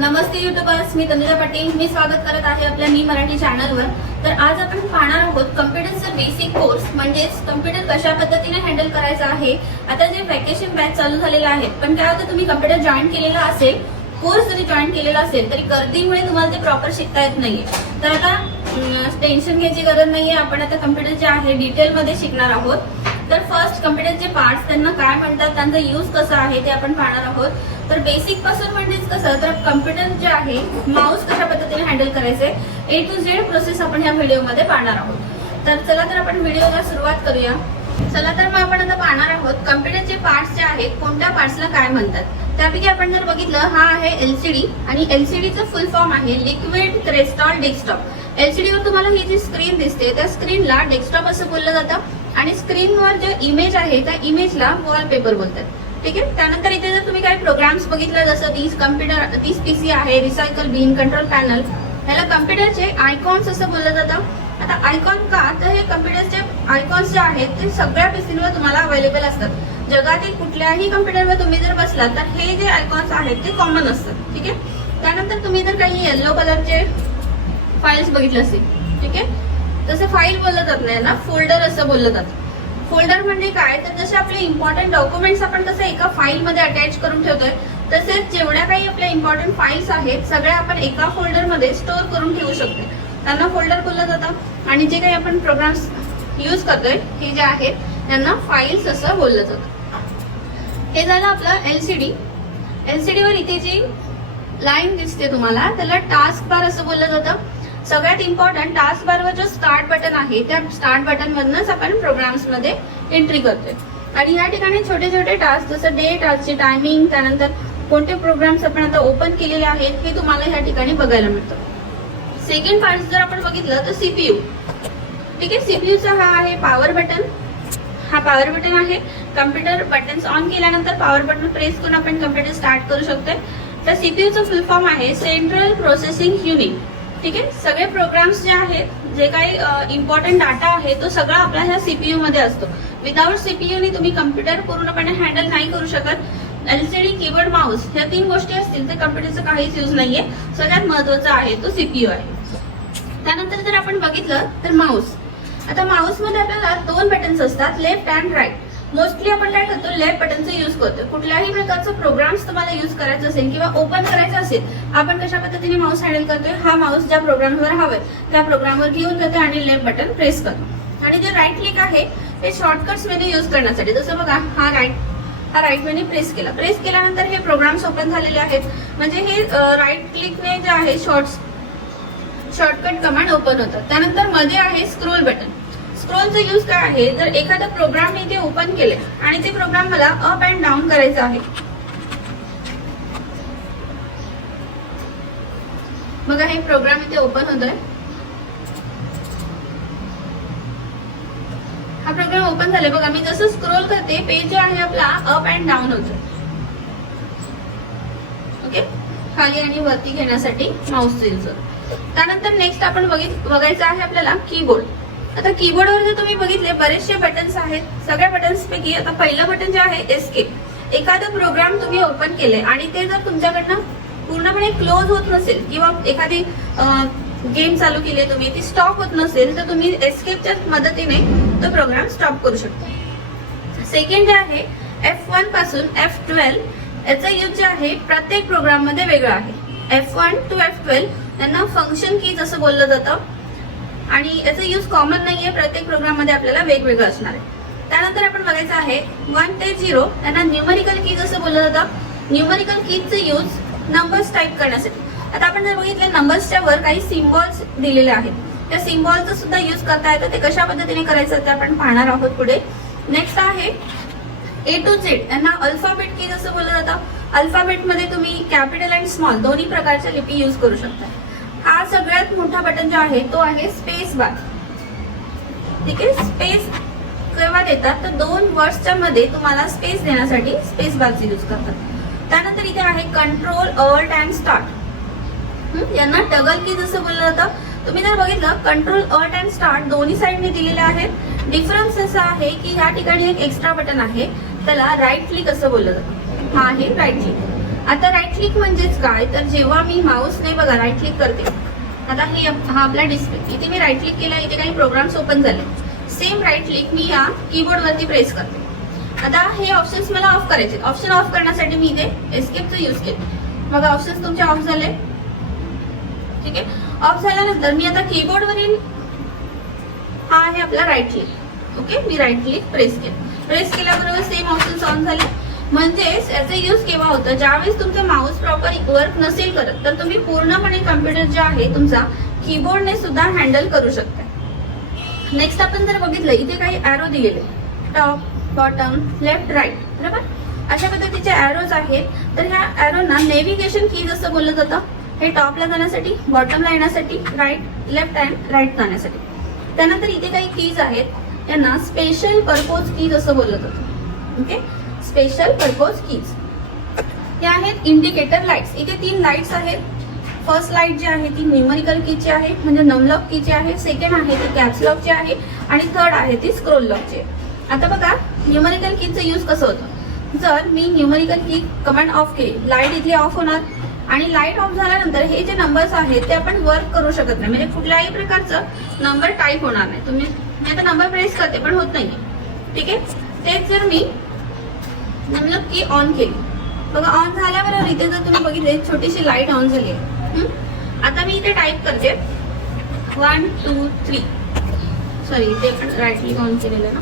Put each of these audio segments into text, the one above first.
नमस्ते YouTubers, मी तनुजा पाटील. मी स्वागत करत आहे आपल्या मी मराठी चॅनलवर. तर आज आपण पाहणार आहोत कम्प्युटरचा बेसिक कोर्स, म्हणजेच कम्प्युटर कशा पद्धतीने हँडल करायचा आहे. आता जे वॅकेशन बॅच चालू झालेला आहे, पण काय होतं, तुम्ही कम्प्युटर जॉईन केलेला असेल, कोर्स जरी जॉईन केलेला असेल तरी गर्दीमुळे तुम्हाला ते प्रॉपर शिकता येत नाहीये. तर आता टेन्शन घ्यायची गरज नाहीये. आपण आता कम्प्युटर जे आहे डिटेलमध्ये शिकणार आहोत. तर फर्स्ट कम्प्युटरचे पार्ट्स त्यांना काय म्हणतात, त्यांचा यूज कसा आहे ते आपण पाहणार आहोत. तर बेसिक पासून म्हणजेच कसं, तर कम्प्युटर जे आहे माऊस कशा पद्धतीने हँडल करायचे, A to Z प्रोसेस आपण ह्या व्हिडिओमध्ये पाहणार आहोत. तर चला तर आपण व्हिडिओला सुरुवात करूया. चला तर मग आपण आता पाहणार आहोत कम्प्युटरचे पार्ट्स जे आहेत, कोणत्या पार्ट्सला काय म्हणतात. त्यापैकी आपण जर बघितलं, हा आहे LCD आणि LCDचं फुल फॉर्म आहे लिक्विड क्रिस्टल डेस्कटॉप. LCD वर तुम्हाला ही जी स्क्रीन दिसते, त्या स्क्रीनला डेस्कटॉप असं बोललं जातं आणि स्क्रीनवर जे इमेज आहे त्या इमेजला वॉलपेपर बोलतात. ठीक आहे. त्यानंतर इथे जर तुम्ही काही प्रोग्राम्स बघितलं, जसं 30 PC आहे, रिसायकल बिन, कंट्रोल पॅनल, ह्याला कम्प्युटरचे आयकॉन्स असं बोललं जातं. आता आयकॉन का, तर हे कम्प्युटरचे आयकॉन्स जे आहेत ते सगळ्या पीसीवर तुम्हाला अवेलेबल असतात. जगातील कुठल्याही कम्प्युटरवर तुम्ही जर बसला तर हे जे आयकॉन्स आहेत ते कॉमन असतात. ठीक आहे. त्यानंतर तुम्ही जर काही येलो कलरचे फाईल्स बघितले असतील, ठीक आहे, तसं फाईल बोललं जात नाही ना, फोल्डर असं बोललं जातं. फोल्डर म्हणजे काय, तर जसे आपले इम्पॉर्टंट डॉक्युमेंट्स आपण कसं एका फाईल मध्ये अटॅच करून ठेवतोय, तसेच जेवढ्या काही आपल्या इम्पॉर्टंट फाईल्स आहेत सगळ्या आपण एका फोल्डर मध्ये स्टोअर करून ठेवू शकतो. त्यांना फोल्डर बोललं जातं. आणि जे काही आपण प्रोग्राम्स यूज करतोय हे जे आहेत त्यांना फाईल्स असं बोललं जातं. हे झालं आपलं LCD. LCD वर इथे जी लाईन दिसते तुम्हाला, त्याला टास्क बार असं बोललं जातं. सगळ्यात इम्पॉर्टंट, टास्क बारवर जो स्टार्ट बटन आहे त्या स्टार्ट बटन मधनच आपण प्रोग्राम्स मध्ये एंट्री करतोय. आणि या ठिकाणी छोटे छोटे टास्क, जसं डे टास्कचे टायमिंग, त्यानंतर कोणते प्रोग्राम्स आपण आता ओपन केलेले आहेत हे तुम्हाला या ठिकाणी बघायला मिळतं. सेकंड पार्ट जर आपण बघितलं तर CPU. ठीक आहे. CPUचा हा आहे पॉवर बटन. हा पॉवर बटन आहे. कम्प्युटर बटन्स ऑन केल्यानंतर पॉवर बटन प्रेस करून आपण कम्प्युटर स्टार्ट करू शकतोय. तर CPUचं फुल फॉर्म आहे सेंट्रल प्रोसेसिंग युनिट. ठीक आहे. सगळे प्रोग्राम्स जे आहेत, जे काही इम्पॉर्टंट डाटा आहे तो सगळा आपला ह्या CPU मध्ये असतो. विदाउट CPU ने तुम्ही कम्प्युटर पूर्णपणे हँडल नाही करू शकत. LCD, कीबोर्ड, माऊस ह्या 3 गोष्टी असतील तर कम्प्युटरचा काहीच यूज नाहीये. सगळ्यात महत्वाचा आहे तो CPU आहे. त्यानंतर जर आपण बघितलं तर माऊस. आता माऊस मध्ये आपल्याला 2 बटन्स असतात, लेफ्ट अँड राईट. मोस्टली आपण काय करतो, लेफ्ट बटनचा यूज करतो. कुठल्याही प्रकारचं प्रोग्राम्स तुम्हाला यूज करायचं असेल किंवा ओपन करायचं असेल, आपण कशा पद्धतीने माऊस हँडल करतोय, हा माऊस ज्या प्रोग्रामवर हवंय त्या प्रोग्रामवर घेऊन जातो आणि लेफ्ट बटन प्रेस करतो. आणि जे राईट क्लिक आहे ते शॉर्टकट्स मध्ये यूज करण्यासाठी. जसं बघा, हा राईट मध्ये प्रेस केल्यानंतर हे प्रोग्राम्स ओपन झालेले आहेत. म्हणजे हे राईट क्लिकने जे आहे शॉर्टकट कमांड ओपन होतात. त्यानंतर मध्ये आहे स्क्रोल बटन. स्क्रोलचा यूज काय आहे, तर एखादा प्रोग्राम इथे ओपन केले आणि ते प्रोग्राम मला अप अँड डाऊन करायचं आहे. बघा, हे प्रोग्राम इथे ओपन होतोय. हा प्रोग्राम ओपन झालाय. बघा, मी जसं स्क्रोल करते पेज जो आहे आपला अप अँड डाऊन होतोय. ओके. खाली आणि वरती घेण्यासाठी माऊसचा यूज होतो. त्यानंतर नेक्स्ट आपण बघायचं आहे आपल्याला कीबोर्ड. आता कीबोर्डवर जर तुम्ही बघितले बरेचसे बटन्स आहेत. सगळ्या बटन्स पैकी आता पहिलं बटन जे आहे एस्केप. एखादा प्रोग्राम तुम्ही ओपन केले आणि ते जर तुमच्याकडनं पूर्णपणे क्लोज होत नसेल किंवा एखादी गेम चालू केली तुम्ही, ती स्टॉप होत नसेल, तर तुम्ही एस्केपच्या मदतीने तो प्रोग्राम स्टॉप करू शकता. सेकंड जे आहे F1 पासून F12, याचा यूज जे आहे प्रत्येक प्रोग्राम मध्ये वेगळा आहे. F1 to F12 यांना फंक्शन कीज असं बोललं जातं आणि याचा यूज कॉमन नाहीये. प्रत्येक प्रोग्राम मध्ये आपल्याला वेगवेगळं असणार आहे. त्यानंतर आपण बघायचं आहे 1 ते 0 यांना न्यूमरिकल कीज असं बोललं जातं. न्यूमरिकल कीजचं यूज नंबर्स टाईप करण्यासाठी. आता आपण जर बघितलं, नंबर्सच्या वर काही सिम्बॉल्स दिलेले आहेत, त्या सिम्बॉलचा सुद्धा यूज करता येतं. ते कशा पद्धतीने करायचं ते आपण पाहणार आहोत पुढे. नेक्स्ट आहे A to Z यांना अल्फाबेट कीज असं बोललं जातं. अल्फाबेट मध्ये तुम्ही कॅपिटल अँड स्मॉल दोन्ही प्रकारच्या लिपी यूज करू शकता. हा सगळ्यात मोठा बटन जो आहे तो आहे स्पेस बार. ठीक आहे. स्पेस केव्हा देतात, तर 2 वर्ड्सच्या मध्ये तुम्हाला स्पेस देण्यासाठी स्पेस बारचा यूज करतात. त्यानंतर इथे आहे कंट्रोल, ऑल्ट अँड स्टार्ट. यांना टगल कीज असं बोललं जातं. तुम्ही जर बघितलं, कंट्रोल, ऑल्ट अँड स्टार्ट दोन्ही साईडने दिलेले आहेत. डिफरन्स असा आहे की या ठिकाणी एक एक्स्ट्रा बटन आहे, त्याला राईट क्लिक असं बोललं जातं. हा आहे राईट क्लिक. आता राईट क्लिक म्हणजेच काय, तर जेव्हा मी माऊसने बघा राईट क्लिक करते, आता हा आपला डिस्प्ले, इथे मी राईट क्लिक केला, इथे काही प्रोग्राम्स ओपन झाले, सेम राईट क्लिक मी या कीबोर्ड वरती प्रेस करते. आता हे ऑप्शन्स मला ऑफ करायचे. ऑप्शन ऑफ करण्यासाठी मी इथे एस्केपचा यूज केला. बघा ऑप्शन्स तुमचे ऑफ झाले. ठीक आहे, ऑफ झाल्यानंतर मी आता कीबोर्ड वरील हा आहे आपला राईट क्लिक. ओके, मी राईट क्लिक प्रेस केलं. प्रेस केल्याबरोबर सेम ऑप्शन्स ऑन झाले. म्हणजेच याचा यूज केव्हा होतं, ज्यावेळेस तुमचा माऊस प्रॉपर वर्क नसेल करत, तर तुम्ही पूर्णपणे कम्प्युटर जे आहे तुमचा कीबोर्डने सुद्धा हँडल करू शकता. नेक्स्ट आपण जर बघितलं, इथे काही ॲरो दिलेले, टॉप, बॉटम, लेफ्ट, राईट, बरोबर, अशा पद्धतीचे ॲरोज आहेत. तर ह्या ॲरोना नेव्हिगेशन कीज असं बोललं जातं. हे टॉपला जाण्यासाठी, बॉटमला येण्यासाठी, राईट, लेफ्ट अँड राईट जाण्यासाठी. त्यानंतर इथे काही कीज आहेत, यांना स्पेशल पर्पोज कीज असं बोललं जातं. ओके, स्पेशल पर्पोज कीज हे आहेत इंडिकेटर लाईट्स. इथे 3 लाईट्स आहेत. फर्स्ट लाईट जी आहे ती न्यूमरिकल कीची आहे, म्हणजे नमलॉक कीची आहे. सेकंड आहे ती कॅप्स लॉकची आहे आणि थर्ड आहे ती स्क्रोल लॉकची आहे. आता बघा न्यूमरिकल कीचं यूज कसं होतं. जर मी न्यूमरिकल की कमांड ऑफ केली, लाईट इथली ऑफ होणार आणि लाईट ऑफ झाल्यानंतर हे जे नंबर्स आहेत ते आपण वर्क करू शकत नाही, म्हणजे कुठल्याही प्रकारचं नंबर टाईप होणार नाही. तुम्ही मी आता नंबर प्रेस करते पण होत नाहीये. ठीक आहे, तेच जर मी नमलॉक की ऑन केली, बघा ऑन झाल्याबरोबर इथे जर तुम्ही बघितले छोटीशी लाईट ऑन झाली आहे. आता मी इथे टाईप करते 1 2 3, सॉरी इथे पण राईट क्लिक ऑन केलेलं ना.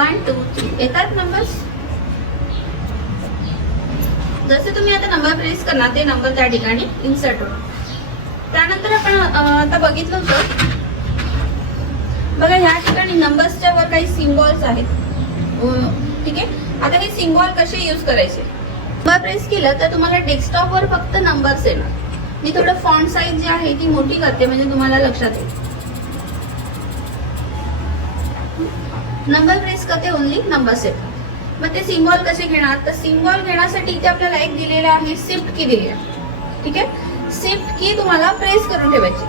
1 2 3 येतात नंबर्स. जसे तुम्ही आता नंबर प्रेस करणार ते नंबर त्या ठिकाणी इन्सर्ट होणार. त्यानंतर आपण आता बघितलं होतं, बघा ह्या ठिकाणी नंबर्सच्या वर काही सिम्बॉल्स आहेत. ठीक आहे, आता हे सिम्बॉल कसे यूज करायचे. नंबर प्रेस केलं तर तुम्हाला डेस्कटॉपवर फक्त नंबर्स येणार. मी थोडं फॉन्ट साईज जी आहे ती मोठी करते म्हणजे तुम्हाला लक्षात येईल. नंबर प्रेस करते, ओनली नंबर्स येतात. मग ते सिम्बॉल कसे घेणार, तर सिम्बॉल घेण्यासाठी इथे आपल्याला एक दिलेलं आहे, शिफ्ट की दिली आहे. ठीक आहे, शिफ्ट की तुम्हाला प्रेस करून ठेवायची.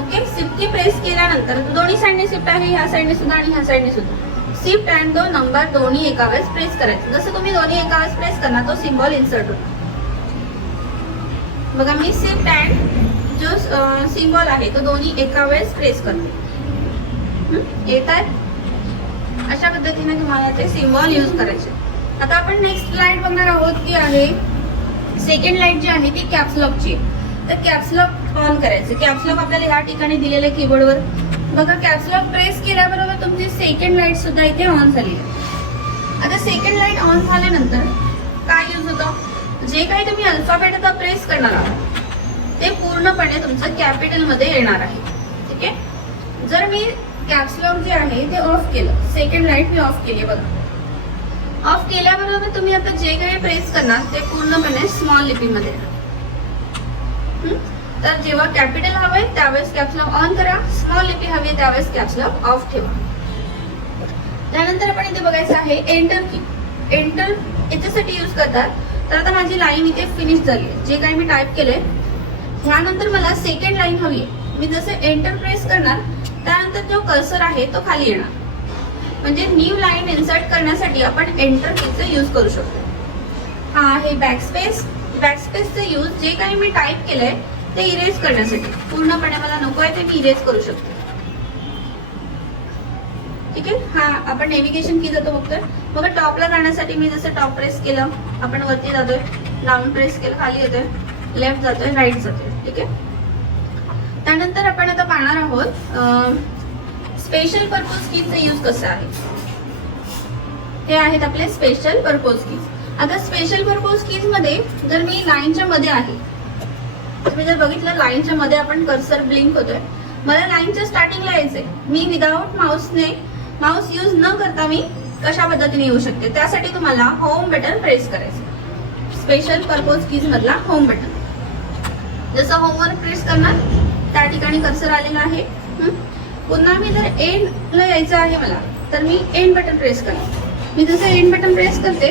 ओके, शिफ्ट की प्रेस केल्यानंतर दोन्ही साईडने शिफ्ट आहे, ह्या साईडने सुद्धा आणि ह्या साईडने सुद्धा. शिफ्ट अँड दो नंबर दोन्ही एका वेळेस प्रेस करायचे. जसं तुम्ही दोन्ही एका वेळेस प्रेस करणार तो सिम्बॉल इन्सर्ट होतो. बघा मी शिफ्ट अँड जो सिम्बॉल आहे तो दोन्ही एका वेळेस प्रेस करते. येत आहे, अशा पद्धतीने तुम्हाला ते सिम्बॉल यूज करायचे. आता आपण नेक्स्ट लाईट बघणार आहोत, ती आहे सेकंड लाईट जी आहे ती कॅप्स लॉकची. तर कॅप्स लॉक ऑन करायचं. कॅप्स लॉक आपल्याला ह्या ठिकाणी दिलेलं कीबोर्डवर. बघा कॅप्स लॉक प्रेस केल्याबरोबर तुमची सेकंड लाईट सुद्धा इथे ऑन झाली आहे. आता सेकंड लाईट ऑन झाल्यानंतर काय यूज होतं, जे काही तुम्ही अल्फाबेट आता प्रेस करणार आहात ते पूर्णपणे तुमचं कॅपिटल मध्ये येणार आहे. ठीक आहे, जर मी कॅप्स लॉक जे आहे ते ऑफ केलं, सेकंड लाईट मी ऑफ केली, बघा ऑफ केल्याबरोबर तुम्ही आता जे काही प्रेस करणार ते पूर्णपणे स्मॉल लिपीमध्ये. तर जेव्हा कॅपिटल हवंय त्यावेळेस कॅप्स लॉक ऑन करा, स्मॉल लिपी हवी त्यावेळेस कॅप्स लॉक ऑफ ठेवा. त्यानंतर आपण इथे बघायचं आहे एंटर की. एंटर याच्यासाठी यूज करतात. तर आता माझी लाईन इथे फिनिश झाली आहे, जे काही मी टाईप केलंय. ह्यानंतर मला सेकंड लाईन हवी आहे. मी जसं एंटर प्रेस करणार त्यानंतर जो कर्सर आहे तो खाली येणार, म्हणजे न्यू लाईन इन्सर्ट करण्यासाठी आपण एंटर कीचा यूज करू शकतो. हा आहे बॅकस्पेस. बॅकस्पेसचा यूज जे काही मी टाईप केलंय ते इरेज करण्यासाठी, पूर्णपणे मला नको आहे ते मी इरेज करू शकतो. ठीक आहे, हा आपण नेव्हिगेशन की जातो बघतोय. बघा टॉपला जाण्यासाठी मी जसं टॉप प्रेस केलं आपण वरती जातोय, डाऊन प्रेस केलं खाली येतोय, लेफ्ट जातोय, राईट जातोय. ठीक आहे, त्यानंतर आपण आता पाहणार आहोत स्पेशल पर्पज कीजचा यूज कसा आहे. हे आहेत आपले स्पेशल पर्पज कीज. आता स्पेशल पर्पज कीज मध्ये जर मी लाईनच्या मध्ये आहे, तुम्ही जर बघितलं लाईनच्या मध्ये आपण कर्सर ब्लिंक होतोय, मला लाईनच्या स्टार्टिंगला यायचंय, मी विदाउट माऊस यूज न करता मी कशा पद्धतीने येऊ शकते. त्यासाठी तुम्हाला होम बटन प्रेस करायचं. स्पेशल पर्पज कीज मधला होम बटन, जसं होमवर प्रेस करणार त्या ठिकाणी कर्सर आलेला आहे. पुन्हा मी जर एंडला यायचं आहे मला, तर मी एंड बटन प्रेस करणार. मी जसं एंड बटन प्रेस करते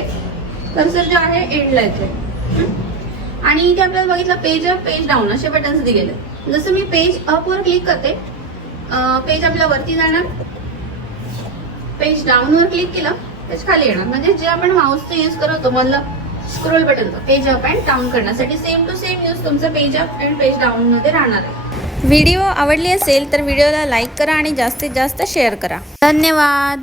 कर्सर जे आहे एंडला येते. आणि इथे आपल्याला बघितलं पेज अप, पेज डाऊन असे बटन्स दिलेले. जसं मी पेज अप वर क्लिक करते, पेज आपल्या वरती जाणार, पेज डाऊन वर क्लिक केलं पेज खाली येणार. म्हणजे जे आपण माऊसचा यूज करतो मधलं scroll button page up and down करण्यासाठी सेम टू सेम यूज तुमचं page up and page down मध्ये राहणार आहे. व्हिडिओ आवडली असेल तर व्हिडिओला लाईक करा आणि जास्तीत जास्त शेअर करा. धन्यवाद.